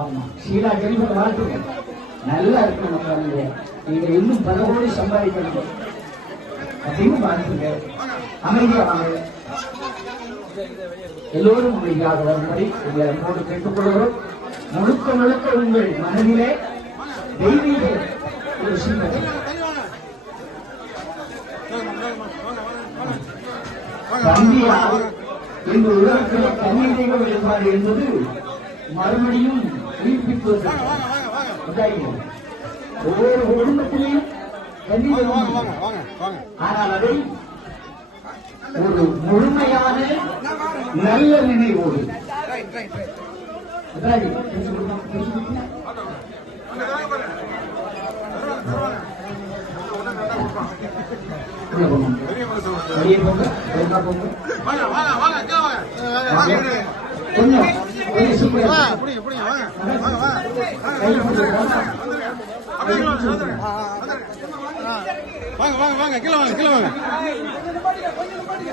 ஆமா ஷீலா ஜெனிஃபர் வாழ்த்துங்க. நல்லா இருக்கணும் பாருங்க. நீங்க இன்னும் பல கோடி சம்பாதிக்கணும் அப்படின்னு வாழ்த்துங்க. அமைதியா வாங்க. எல்லோரும் அமைதியாக வரும்படி உங்களை அன்போடு கேட்டுக்கொள்கிறோம். முழுக்க முழுக்க உங்கள் மனதிலே தெய்வீக ஒரு சிந்தனை. தம்பியால் இந்த உலகத்தில் தண்ணீர் வெளிப்பாடு என்பது மறுபடியும் உயிர்ப்பிப்பது. ஒவ்வொரு குடும்பத்திலையும் தண்ணீர், ஆனால் அதை ஒரு முழுமையான நல்ல நினைவோடு வாங்க கீழே வாங்க